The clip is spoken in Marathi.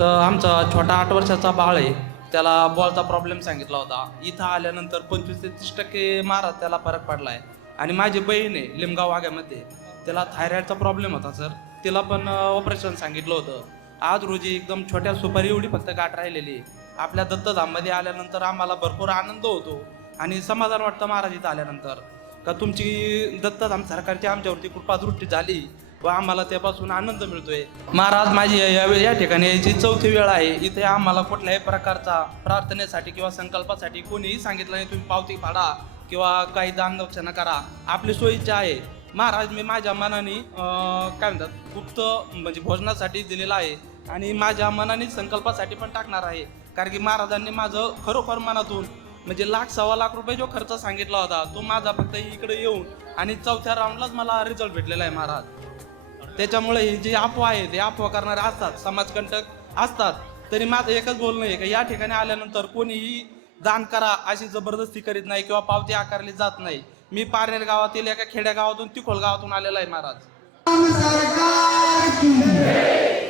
तर आमचा छोटा 8 वर्षाचा बाळ आहे, त्याला बॉलचा प्रॉब्लेम सांगितला होता. इथं आल्यानंतर 25 ते 30% महाराज त्याला फरक पडला आहे. आणि माझी बहीण आहे लिमगाव वाघ्यामध्ये, त्याला थायरॉइडचा प्रॉब्लेम होता सर. तिला पण ऑपरेशन सांगितलं होतं. आज रोजी एकदम छोट्या सुपारी एवढी फक्त गाठ राहिलेली आहे. आपल्या दत्तधाममध्ये आल्यानंतर आम्हाला भरपूर आनंद होतो आणि समाधान वाटतं महाराज इथं आल्यानंतर, का तुमची दत्तधाम सरकारची आमच्यावरती कृपादृष्टी झाली व आम्हाला त्यापासून आनंद मिळतोय. महाराज माझी या ठिकाणी याची 4थी वेळ आहे. इथे आम्हाला कुठल्याही प्रकारचा प्रार्थनेसाठी किंवा संकल्पासाठी कोणीही सांगितलं नाही तुम्ही पावती फाडा किंवा काही दान दक्षिणा करा, आपली सोयीची आहे. महाराज मी माझ्या मनाने काय म्हणतात गुप्त म्हणजे भोजनासाठी दिलेला आहे आणि माझ्या मनाने संकल्पासाठी पण टाकणार आहे. कारण की महाराजांनी माझं खरोखर मनातून म्हणजे 1,00,000-1,15,00,000 जो खर्च सांगितला होता तो माझा फक्त इकडे येऊन आणि 4थ्या राऊंडलाच मला रिझल्ट भेटलेला आहे महाराज. त्याच्यामुळे हे जे अफवा आहे ते अफवा करणारे असतात, समाजकंटक असतात. तरी माझं एकच बोलणं आहे की या ठिकाणी आल्यानंतर कोणीही दान करा अशी जबरदस्ती करीत नाही किंवा पावती आकारली जात नाही. मी पारनेर गावातील एका खेड्या गावातून तिकोल गावातून आलेला आहे महाराज.